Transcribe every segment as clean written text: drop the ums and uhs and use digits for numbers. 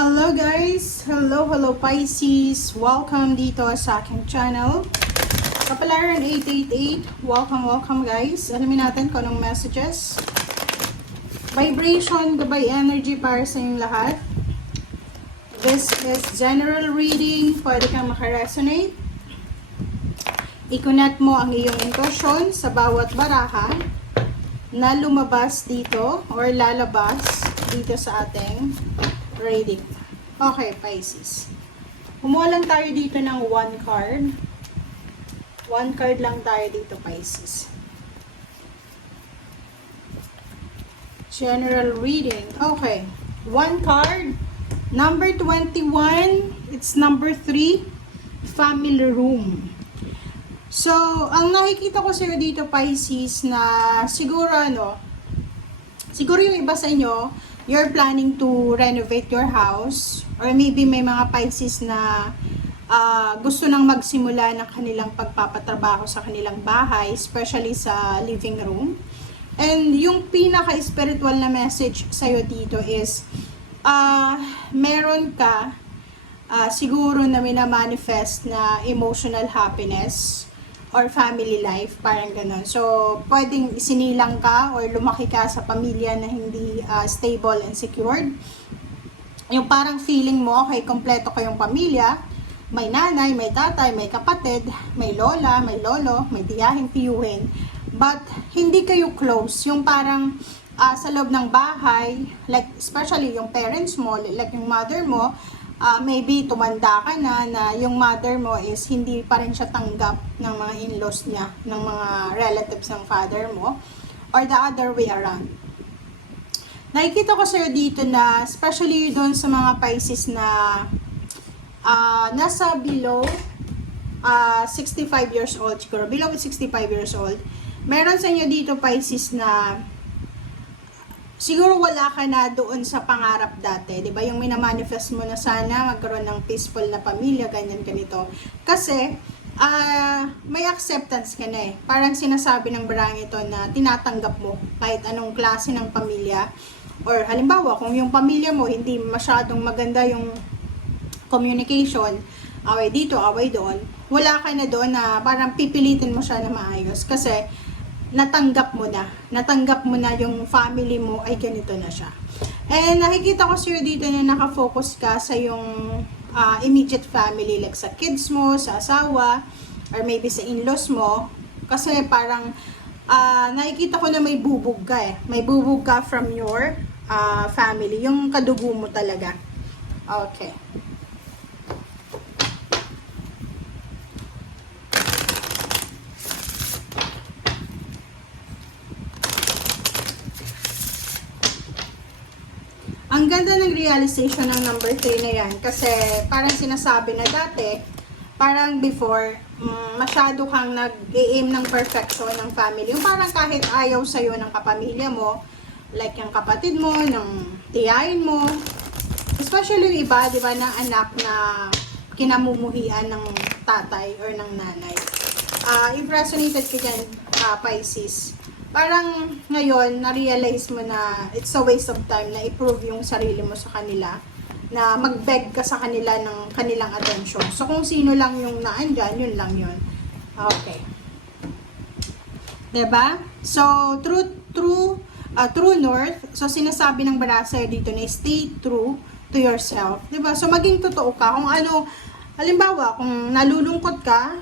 Hello guys! Hello Pisces! Welcome dito sa aking channel. Kapalaran 888, welcome guys. Alamin natin kung anong messages. Vibration, gabay energy para sa inyong lahat. This is general reading. Pwede kang makaresonate. I-connect mo ang iyong intuition sa bawat baraha na lumabas dito or lalabas dito sa ating reading. Okay, Pisces. Kumuha lang tayo dito ng one card. One card lang tayo dito, Pisces. General reading. Okay. One card. Number 21. It's number 3. Family room. So, ang nakikita ko sa'yo dito, Pisces, na siguro siguro yung iba sa inyo, you're planning to renovate your house, or maybe may mga Pisces na gusto nang magsimula ng kanilang pagpapatrabaho sa kanilang bahay, especially sa living room. And yung pinaka-spiritual na message sa'yo dito is, meron ka siguro na minamanifest na emotional happiness or family life, parang ganun. So, pwedeng isinilang ka or lumaki ka sa pamilya na hindi stable and secured. Yung parang feeling mo, okay, kompleto kayong pamilya. May nanay, may tatay, may kapatid, may lola, may lolo, may tiyahing tiyuhin. But, hindi kayo close. Yung parang sa loob ng bahay, like especially yung parents mo, like yung mother mo, maybe tumanda ka na yung mother mo is hindi pa rin siya tanggap ng mga in-laws niya, ng mga relatives ng father mo, or the other way around. Nakikita ko sa'yo dito na, especially doon sa mga Pisces na nasa below 65 years old, siguro, below 65 years old, meron sa inyo dito, Pisces, na siguro wala ka na doon sa pangarap dati, 'di ba? Yung minamanifest mo na sana magkaroon ng peaceful na pamilya, ganyan ganito. Kasi may acceptance ka na eh. Parang sinasabi ng barang ito na tinatanggap mo kahit anong klase ng pamilya. Or halimbawa, kung yung pamilya mo hindi masyadong maganda yung communication, away dito, away doon, wala ka na doon na parang pipilitin mo siya na maayos. Kasi natanggap mo na yung family mo ay ganito na siya. And nakikita ko sa'yo dito na nakafocus ka sa yung immediate family, like sa kids mo, sa asawa, or maybe sa in-laws mo. Kasi parang nakikita ko na may bubog ka eh. May bubog ka from your family, yung kadugo mo talaga. Okay. Ang ganda ng realization ng number 3 na yan kasi parang sinasabi na dati, parang before, masyado kang nag-aim ng perfection ng family. Yung parang kahit ayaw sa'yo ng kapamilya mo, like yung kapatid mo, ng tiyahin mo, especially yung iba, di ba, na anak na kinamumuhian ng tatay or ng nanay. If resonated ka dyan, Pisces, parang ngayon, na-realize mo na it's a waste of time na i-prove yung sarili mo sa kanila, na mag-beg ka sa kanila ng kanilang attention. So, kung sino lang yung naandyan, yun lang yun. Okay. Diba? So, true north. So, sinasabi ng barasa dito na stay true to yourself. Diba? So, maging totoo ka. Kung ano, halimbawa, kung nalulungkot ka,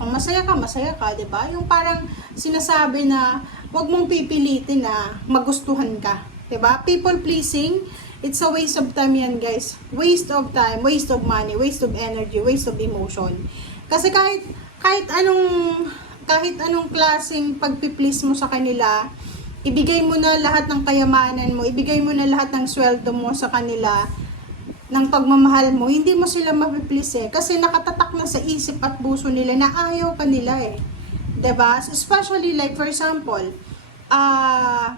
kung masaya ka, 'di ba? Yung parang sinasabi na 'wag mong pipilitin na magustuhan ka, 'di ba? People pleasing, it's a waste of time 'yan, guys. Waste of time, waste of money, waste of energy, waste of emotion. Kasi kahit anong klaseng pagpi-please mo sa kanila, ibigay mo na lahat ng kayamanan mo, ibigay mo na lahat ng sweldo mo sa kanila, ng pagmamahal mo, hindi mo sila mapiplease eh. Kasi nakatatak na sa isip at puso nila na ayaw ka nila eh. 'Di ba? Especially like for example,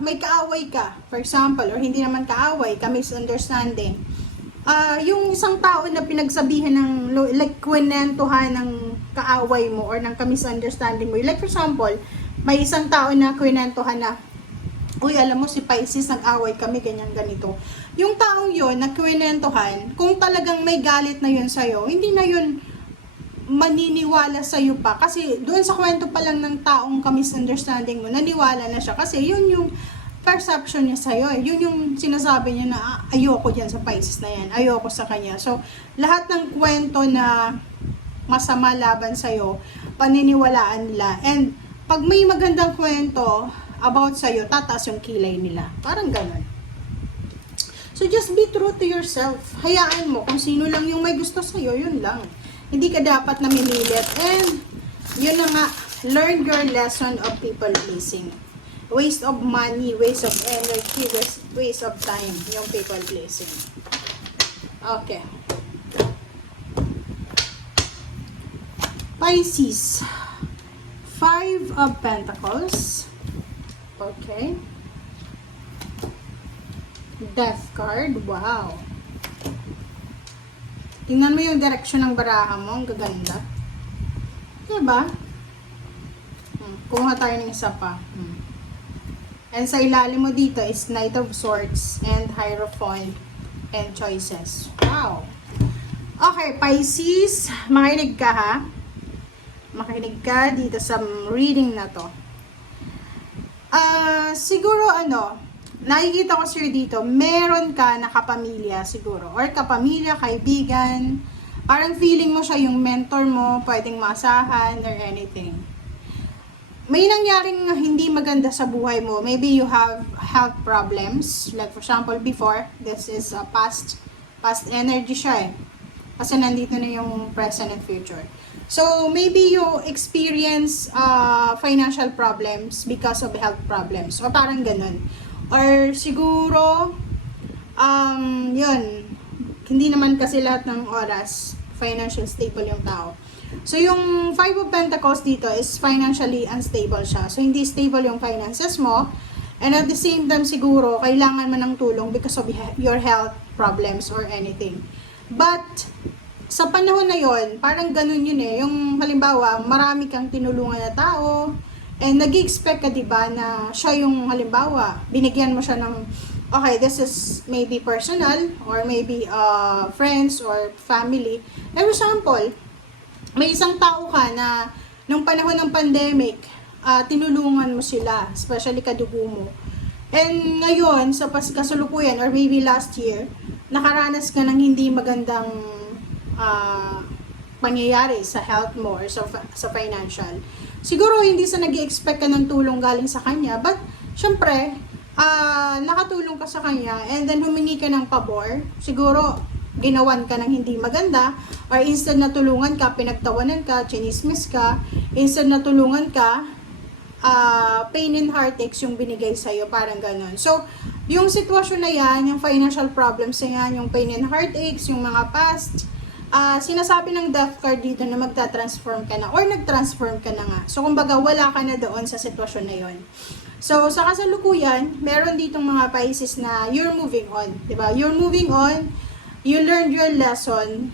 may kaaway ka, for example, or hindi naman kaaway, ka-misunderstanding. Yung isang tao na pinagsabihan ng, like, kwenentuhan ng kaaway mo or ng ka-misunderstanding mo. Like for example, may isang tao na kwenentuhan na, uy, alam mo si Pisces, nag-away kami, ganyan ganito. yung taong yun na kwenentuhan, kung talagang may galit na yun sa'yo, hindi na yun maniniwala sa'yo pa. Kasi doon sa kwento pa lang ng taong ka-misunderstanding mo, naniwala na siya. Kasi yun yung perception niya sa'yo. Yun yung sinasabi niya na ayoko dyan sa Pisces na yan. Ayoko sa kanya. So, lahat ng kwento na masama laban sa'yo, paniniwalaan nila. And pag may magandang kwento about sa'yo, tataas yung kilay nila. Parang ganun. So, just be true to yourself. Hayaan mo kung sino lang yung may gusto sa'yo, yun lang. Hindi ka dapat namimilit. And, yun na nga, learn your lesson of people pleasing. Waste of money, waste of energy, waste of time, yung people pleasing. Okay. Pisces. 5 of Pentacles. Okay. Death card. Wow. Tingnan mo yung direksyon ng baraha mo. Ang gaganda. Diba? Kumuha tayo ng isa pa. And sa ilalim mo dito is Knight of Swords and Hierophant and Choices. Wow. Okay, Pisces. Makinig ka ha. Makinig ka dito sa reading na to. Siguro nakikita ko sir dito, meron ka na kapamilya siguro. Or kapamilya, kaibigan. Parang feeling mo siya yung mentor mo, pwedeng masahan or anything. May nangyaring hindi maganda sa buhay mo. Maybe you have health problems. Like for example, before, this is past energy siya eh. Kasi nandito na yung present and future. So, maybe you experience financial problems because of health problems. O parang ganun. Or siguro, yun, hindi naman kasi lahat ng oras financial stable yung tao. So, yung 5 of Pentacles dito is financially unstable siya. So, hindi stable yung finances mo. And at the same time, siguro, kailangan mo ng tulong because of your health problems or anything. But, sa panahon na yon, parang ganun yun eh. Yung halimbawa, marami kang tinulungan na tao, and nag-expect ka diba na siya yung halimbawa, binigyan mo siya ng, okay, this is maybe personal, or maybe friends or family. For example, may isang tao ka na nung panahon ng pandemic, tinulungan mo sila, especially kadugo mo. And ngayon, sa kasalukuyan, or maybe last year, nakaranas ka ng hindi magandang pangyayari sa health mo or sa financial. Siguro hindi sa nag-expect ka ng tulong galing sa kanya, but syempre, nakatulong ka sa kanya and then humingi ka ng pabor. Siguro ginawan ka ng hindi maganda, or instead na tulungan ka, pinagtawanan ka, chinismis ka, instead na tulungan ka, pain and heartaches yung binigay sa'yo, parang ganon. So, yung sitwasyon na yan, yung financial problems na yan, yung pain and heartaches, yung mga past, sinasabi ng death card dito na magta-transform ka na or nag-transform ka na nga. So, kumbaga, wala ka na doon sa sitwasyon na yon. So, sa kasalukuyan, meron ditong mga Pisces na you're moving on. Diba? You're moving on, you learned your lesson.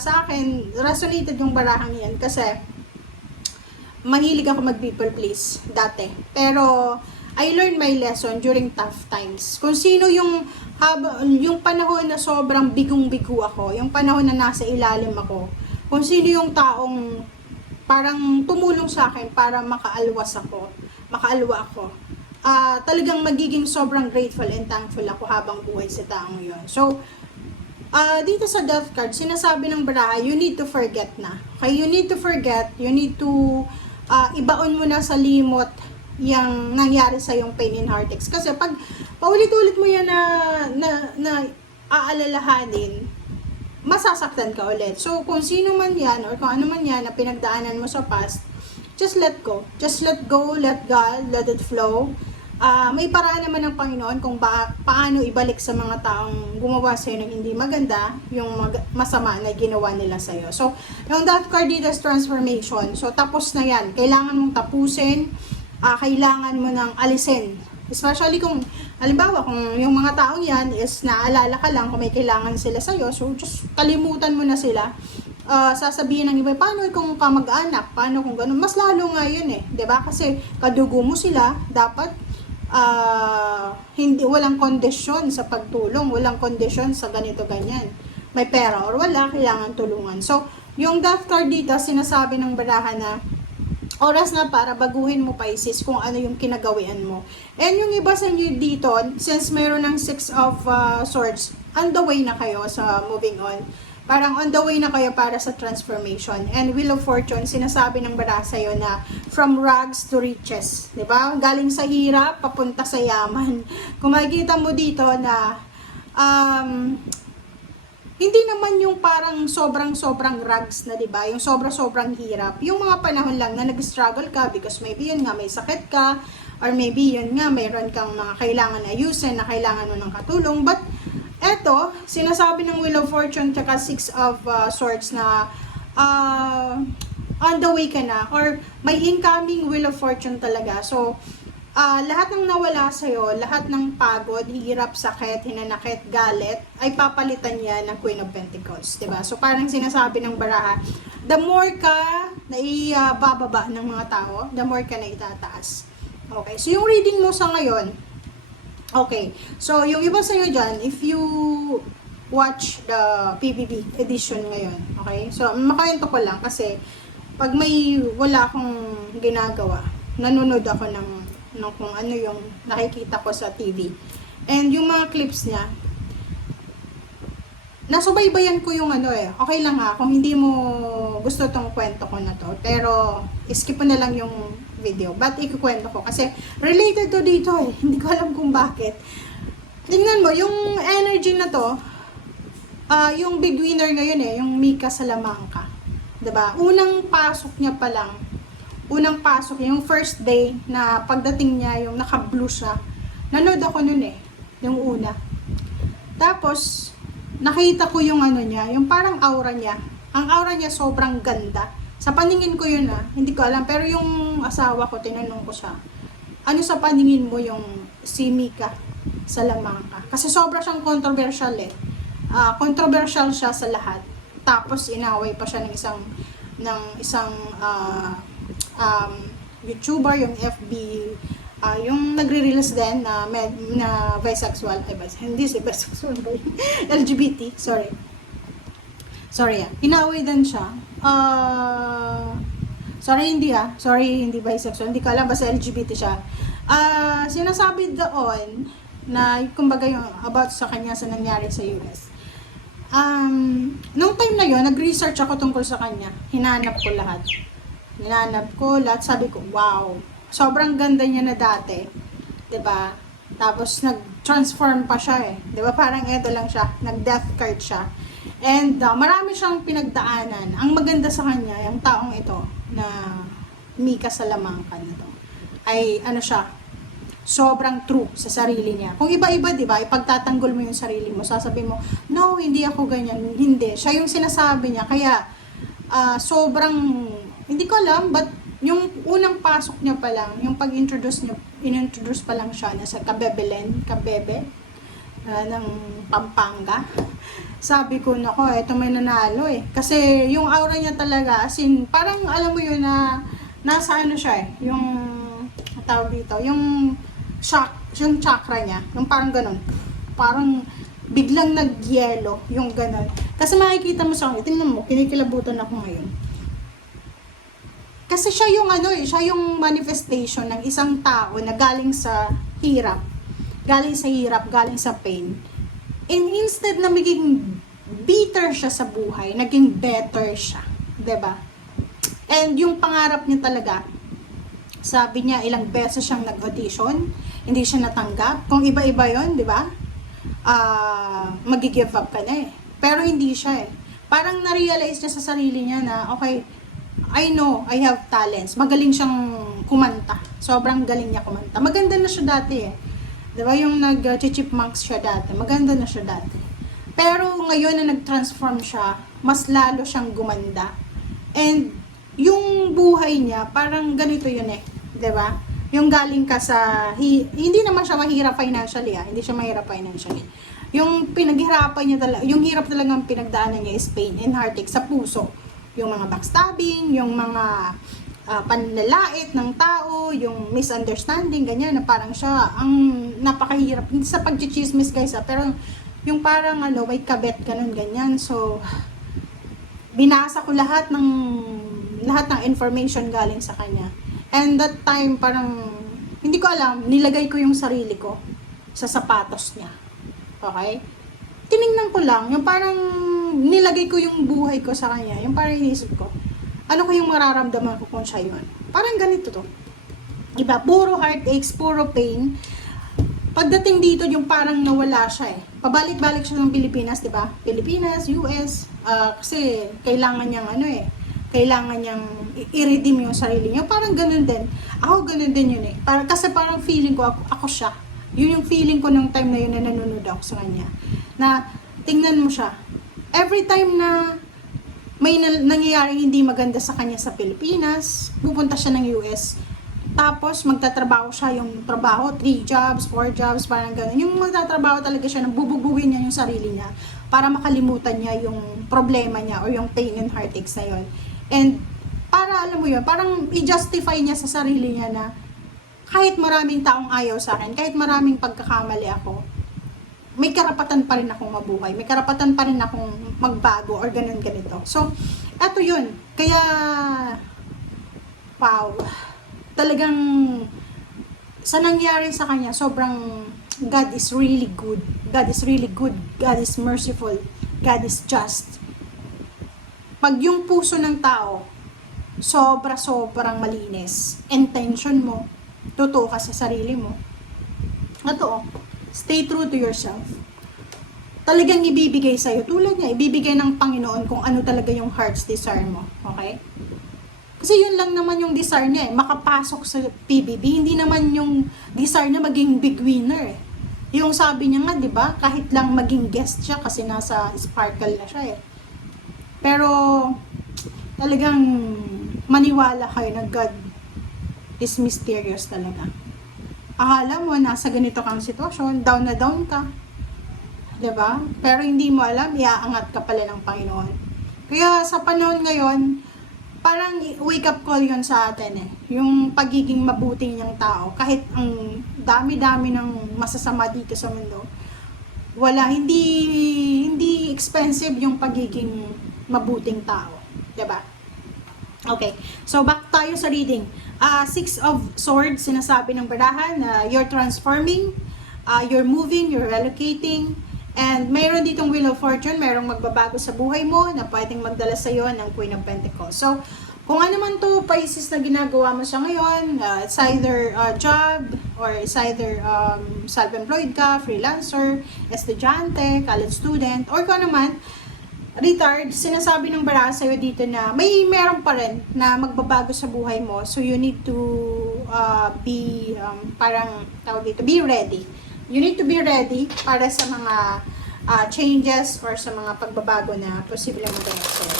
Sa akin, resonated yung barahang yan kasi mahilig ako mag-people please dati. Pero, I learned my lesson during tough times. Kung sino yung panahon na sobrang bigong-bigo ako, yung panahon na nasa ilalim ako, kung sino yung taong parang tumulong sa akin para makaalwa ako, talagang magiging sobrang grateful and thankful ako habang buhay sa taong yun. So, dito sa death card, sinasabi ng baraha, you need to forget na. Okay, you need to forget, you need to ibaon mo na sa limot yung nangyari sa yung pain and heartaches. Kasi pag paulit-ulit mo yan na aalalahanin, masasaktan ka ulit. So, kung sino man yan, or kung ano man yan na pinagdaanan mo sa past, just let go. Just let go, let God, let it flow. May paraan naman ng Panginoon kung paano ibalik sa mga taong gumawa sa'yo ng hindi maganda, yung masama na ginawa nila sa'yo. So, yung death card dito is transformation. So, tapos na yan. Kailangan mong tapusin, kailangan mo nang alisin. Especially kung, halimbawa, kung yung mga taong yan is naalala ka lang kung may kailangan sila sa'yo, so just kalimutan mo na sila. Sasabihin ng iba, paano kung kamag-anak? Paano kung gano'n? Mas lalo nga yun eh. 'Di ba? Kasi kadugo mo sila, dapat hindi, walang kondisyon sa pagtulong, walang kondisyon sa ganito ganyan. May pera or wala, kailangan tulungan. So, yung death card dito, sinasabi ng baraha na oras na para baguhin mo, Pisces, kung ano yung kinagawian mo. And yung iba sa inyo dito, since mayroon ng 6 of swords, on the way na kayo sa moving on. Parang on the way na kayo para sa transformation. And Wheel of Fortune, sinasabi ng baraha sa'yo na from rags to riches. Diba? Galing sa hirap, papunta sa yaman. Kung makikita mo dito na hindi naman yung parang sobrang rags na, 'di ba? Yung sobrang hirap. Yung mga panahon lang na nag-struggle ka because maybe yun nga may sakit ka or maybe yun nga mayroon kang mga kailangan ayusin na kailangan mo ng katulong. But eto, sinasabi ng Wheel of Fortune tsaka 6 of Swords na on the way ka na or may incoming Wheel of Fortune talaga. So, lahat ng nawala sa'yo, lahat ng pagod, hirap, sakit, hinanakit, galit, ay papalitan niya ng Queen of Pentacles, diba? So, parang sinasabi ng baraha, the more ka na ibababa ng mga tao, the more ka na itataas. Okay, so yung reading mo sa ngayon, okay, so yung iba sa'yo dyan, if you watch the PBB edition ngayon, okay, so makayento ko lang kasi pag may wala akong ginagawa, nanonood ako ng kung ano yung nakikita ko sa TV. And yung mga clips niya, nasubaybayan ko yung ano okay lang kung hindi mo gusto tong kwento ko na to, pero skip mo na lang yung video. But ikukwento ko kasi related to dito hindi ko alam kung bakit. Tingnan mo, yung energy na to, yung big winner ngayon yung Mika Salamanca. Diba? Unang pasok niya pa lang, yung first day na pagdating niya, yung naka-blue siya. Nanood ako nun yung una. Tapos, nakita ko yung ano niya, yung parang aura niya. Ang aura niya sobrang ganda. Sa paningin ko yun hindi ko alam. Pero yung asawa ko, tinanong ko siya, ano sa paningin mo yung si Mika Salamanca? Kasi sobra siyang controversial controversial siya sa lahat. Tapos, inaway pa siya ng isang YouTuber, yung FB, yung nagre-release din na bisexual, hindi si bisexual, LGBT, sorry, inaway din siya, hindi bisexual, hindi ko alam, basta LGBT siya. Sinasabi doon na, kumbaga yung about sa kanya sa nangyari sa US. Nung time na yun, nag-research ako tungkol sa kanya, hinanap ko lahat, sabi ko, wow, sobrang ganda niya na dati, 'di ba? Tapos nag-transform pa siya 'di ba? Parang eto lang siya, nag-death card siya. And marami siyang pinagdaanan. Ang maganda sa kanya, yung taong ito na Mika Salamanca nito, ay ano siya, sobrang true sa sarili niya. Kung iba-iba, 'di ba? Ipagtatanggol mo yung sarili mo, sasabihin mo, no, hindi ako ganyan, hindi. Siya yung sinasabi niya, kaya sobrang hindi ko alam, but yung unang pasok niya pa lang, yung in-introduce pa lang siya na sa Kabebe ng Pampanga. Sabi ko, nako, eto may nanalo Kasi yung aura niya talaga, as in, parang alam mo yun na nasa ano siya yung tawag dito, yung chakra niya, yung parang ganun. Parang biglang nag-yellow, yung ganun. Kasi makikita mo sa akin, tingnan mo, kinikilabutan ako ngayon. Kasi siya yung siya yung manifestation ng isang tao na galing sa hirap, galing sa pain. And instead na maging bitter siya sa buhay, naging better siya, 'di ba? And yung pangarap niya talaga, sabi niya ilang beses siyang nag-audition, hindi siya natanggap. Kung iba-iba 'yon, 'di ba? Magi-give up ka na Pero hindi siya Parang na-realize niya sa sarili niya na okay, I know, I have talents. Magaling siyang kumanta. Sobrang galing niya kumanta. Maganda na siya dati Diba yung nag-chipmunks siya dati. Maganda na siya dati. Pero ngayon na nag-transform siya, mas lalo siyang gumanda. And yung buhay niya, parang ganito yun Diba? Yung galing ka sa, hindi naman siya mahirap financially Hindi siya mahirap financially. Yung pinaghirapan niya talaga, yung hirap talagang pinagdaanan niya is pain and heartache sa puso. Yung mga backstabbing, yung mga panlalait ng tao, yung misunderstanding, ganyan, na parang siya ang napakahirap. Hindi sa pag-chismis guys, pero yung parang may kabet, ganun, ganyan. So, binasa ko lahat ng information galing sa kanya. And that time, parang, hindi ko alam, nilagay ko yung sarili ko sa sapatos niya. Okay? Tiningnan ko lang, yung parang nilagay ko yung buhay ko sa kanya, yung parang inisip ko, ano ko yung mararamdaman ko kung siya yun? Parang ganito to. Diba? Puro heartaches, puro pain. Pagdating dito, yung parang nawala siya eh. Pabalik-balik siya ng Pilipinas, diba? Pilipinas, US, kasi kailangan niyang kailangan niyang i-redeem yung sarili niya. Parang ganun din. Ako ganun din yun eh. Kasi parang feeling ko, ako siya. Yun yung feeling ko nung time na yun na nanonood ako sa kanya. Na, tingnan mo siya. Every time na may nangyayaring hindi maganda sa kanya sa Pilipinas, pupunta siya ng US, tapos magtatrabaho siya yung trabaho, 3 jobs, 4 jobs, parang gano'n. Yung magtatrabaho talaga siya, bubugbugin niya yung sarili niya para makalimutan niya yung problema niya or yung pain and heartaches na yun. And para alam mo yun, parang i-justify niya sa sarili niya na kahit maraming taong ayaw sa akin, kahit maraming pagkakamali ako, may karapatan pa rin akong mabuhay, may karapatan pa rin akong magbago or ganito. So, eto yun. Kaya, wow, talagang sa nangyari sa kanya, sobrang God is really good. God is really good. God is merciful. God is just. Pag yung puso ng tao, sobrang malinis, intention mo, totoo ka sa sarili mo, totoo, stay true to yourself. Talagang ibibigay sa'yo. Tulad niya, ibibigay ng Panginoon kung ano talaga yung heart's desire mo. Okay? Kasi yun lang naman yung desire niya eh. Makapasok sa PBB. Hindi naman yung desire niya maging big winner eh. Yung sabi niya nga, di ba? Kahit lang maging guest siya kasi nasa Sparkle na siya eh. Pero, talagang maniwala kayo na God is mysterious talaga. Akala mo, nasa ganito kang sitwasyon, down na down ka. Diba? Pero hindi mo alam, iaangat ka pala ng Panginoon. Kaya sa panahon ngayon, parang wake up call yun sa atin eh. Yung pagiging mabuting niyang tao. Kahit ang dami-dami ng masasama dito sa mundo, hindi expensive yung pagiging mabuting tao. Diba? Okay. So, back tayo sa reading. 6 of Swords, sinasabi ng barahan na you're transforming, you're moving, you're relocating, and mayroon ditong Wheel of Fortune, mayroong magbabago sa buhay mo na pwedeng magdala sa iyo ng Queen of Pentacles. So, kung ano man to Pisces na ginagawa mo sa ngayon, it's either job, or it's either self-employed ka, freelancer, estudyante, college student, or kung ano man, retired, sinasabi ng baraha sa'yo dito na meron pa rin na magbabago sa buhay mo. So, you need to be, be ready. You need to be ready para sa mga changes or sa mga pagbabago na posible mo ganyan sa'yo.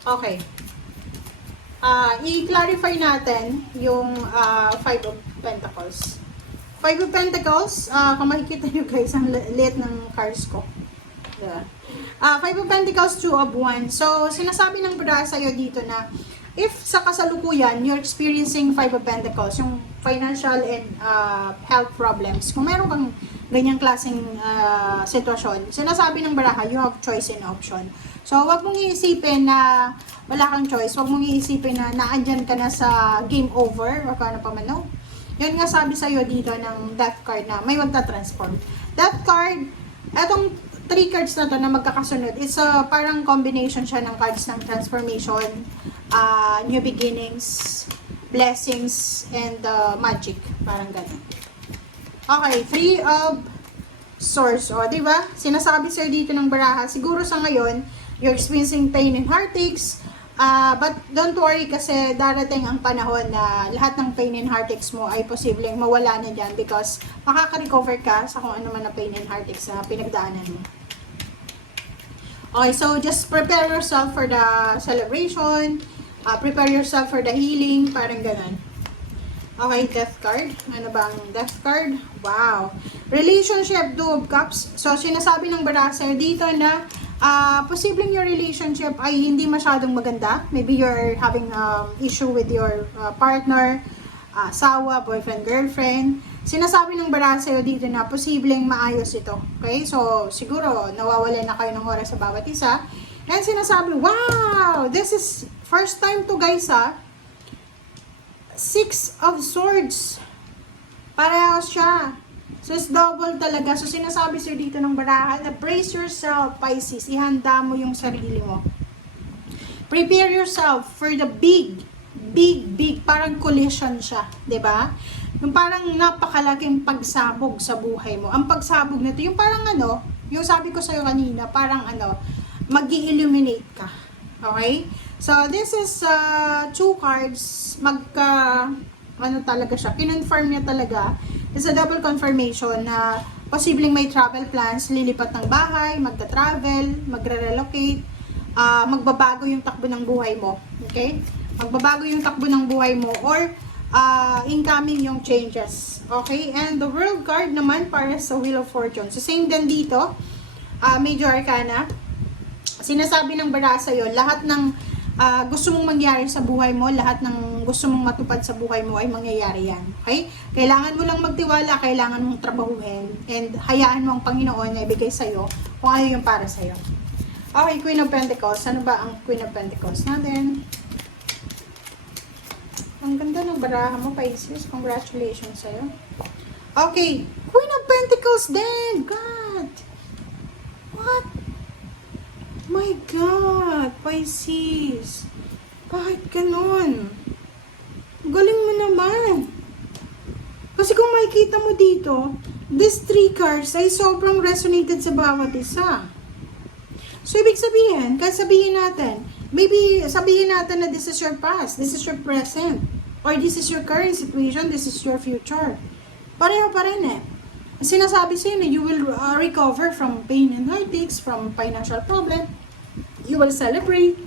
Okay. I-clarify natin yung 5 of Pentacles. 5 of Pentacles, kung makikita nyo guys, ang liit ng cards ko. Yeah. 5 of Pentacles, 2 of Wands. So, sinasabi ng baraha sa'yo dito na if sa kasalukuyan, you're experiencing 5 of Pentacles, yung financial and health problems, kung meron kang ganyang klaseng sitwasyon, sinasabi ng baraha, you have choice and option. So, wag mong iisipin na wala kang choice. Wag mong iisipin na naandyan ka na sa game over or paano pa man, no? Yun nga sabi sa'yo dito ng Death card na may magta-transform. Death card, etong 3 cards na to na magkakasunod, it's a parang combination siya ng cards ng transformation, new beginnings, blessings, and magic. Parang ganun. Okay, 3 of Swords. O, diba? Sinasabi sa'yo dito ng baraha, siguro sa ngayon, you're experiencing pain and heartaches, but don't worry kasi darating ang panahon na lahat ng pain and heartaches mo ay posibleng mawala na dyan because makaka-recover ka sa kung ano man na pain and heartaches na pinagdaanan mo. Okay, so just prepare yourself for the celebration, prepare yourself for the healing, parang ganun. Okay, Death card. Ano ba ang Death card? Wow. Relationship, 2 of Cups. So, sinasabi ng baraha sa'yo dito na Posibleng your relationship ay hindi masyadong maganda. Maybe you're having issue with your partner, asawa, boyfriend, girlfriend. Sinasabi ng bara sa'yo dito na posibleng maayos ito. Okay? So, siguro, nawawalan na kayo ng oras sa bawat isa. And sinasabi, wow! This is first time to guys, Six of Swords. Parehas siya. So, it's double talaga. So, sinasabi sa'yo dito ng barahan na brace yourself, Pisces. Ihanda mo yung sarili mo. Prepare yourself for the big, parang collision siya. 'Di ba? Yung parang napakalaking pagsabog sa buhay mo. Ang pagsabog nito, yung parang yung sabi ko sa'yo kanina, parang magi-illuminate ka. Okay? So, this is two cards. Talaga siya. Kinonfirm niya talaga. It's a double confirmation na posibleng may travel plans, lilipat ng bahay, magta-travel, magre-relocate, magbabago yung takbo ng buhay mo. Okay? Magbabago yung takbo ng buhay mo or incoming yung changes. Okay? And the World card naman para sa Wheel of Fortune. So, same din dito. Major Arcana. Sinasabi ng bara sa'yo, lahat ng gusto mong mangyari sa buhay mo, lahat ng gusto mong matupad sa buhay mo ay mangyayari yan. Okay? Kailangan mo lang magtiwala, kailangan mong trabahuhin, and hayaan mo ang Panginoon na ibigay sa'yo kung ano yung para sa'yo. Okay, Queen of Pentacles. Ano ba ang Queen of Pentacles natin? Ang ganda ng baraha mo, Pisces. Congratulations sa'yo. Okay, Queen of Pentacles din. God! What? My God, Pisces. Bakit ganun? Galing mo naman. Kasi kung makikita mo dito, these three cards ay sobrang resonated sa bawat isa. So, ibig sabihin, kahit sabihin natin, maybe sabihin natin na this is your past, this is your present, or this is your current situation, this is your future. Pareho pa rin eh. Sinasabi sa'yo na you will recover from pain and heartaches, from financial problem. You will celebrate.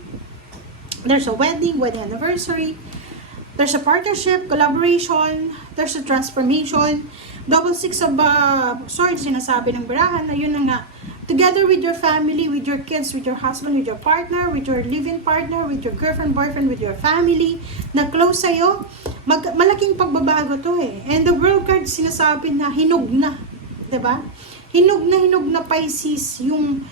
There's a wedding anniversary. There's a partnership, collaboration. There's a transformation. Double six of swords, sinasabi ng barahan na yun na nga. Together with your family, with your kids, with your husband, with your partner, with your living partner, with your girlfriend, boyfriend, with your family, na close sa'yo, malaking pagbabago to eh. And the World card sinasabi na hinog na. Diba? Hinog na Pisces yung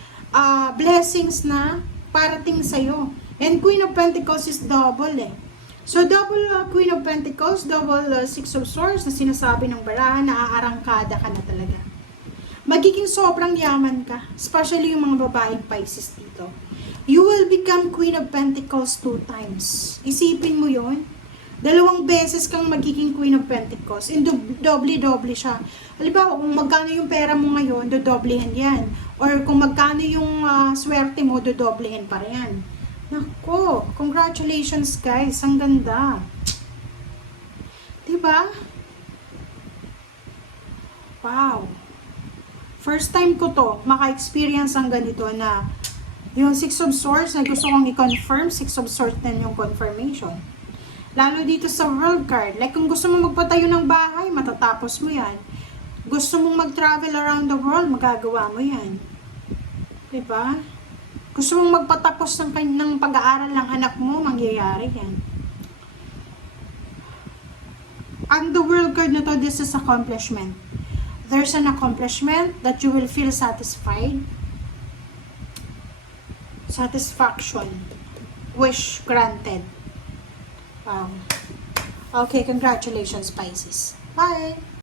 blessings na parating sa'yo. And Queen of Pentacles is double eh. So, double Queen of Pentacles, double Six of Swords na sinasabi ng barahan na aarangkada ka na talaga. Magiging sobrang yaman ka, especially yung mga babaeng Pisces dito. You will become Queen of Pentacles 2 times. Isipin mo yon. 2 beses kang magiging Queen of Pentacles. And doble-doble siya. Halimbawa, kung magkano yung pera mo ngayon, dodoblehin yan. Or kung magkano yung swerte mo, dodoblehin pa rin. Nako, congratulations guys. Ang ganda. Diba? Wow. First time ko to, maka-experience ang ganito na yung Six of Swords na gusto kong i-confirm, Six of Swords din yung confirmation. Lalo dito sa World card. Like kung gusto mo magpatayo ng bahay, matatapos mo yan. Gusto mong mag-travel around the world, magagawa mo yan. Diba? Gusto mong magpatapos ng pag-aaral ng anak mo, mangyayari yan. And the World card na to, this is accomplishment. There's an accomplishment that you will feel satisfied. Satisfaction. Wish granted. Wow. Okay, congratulations, Pisces. Bye!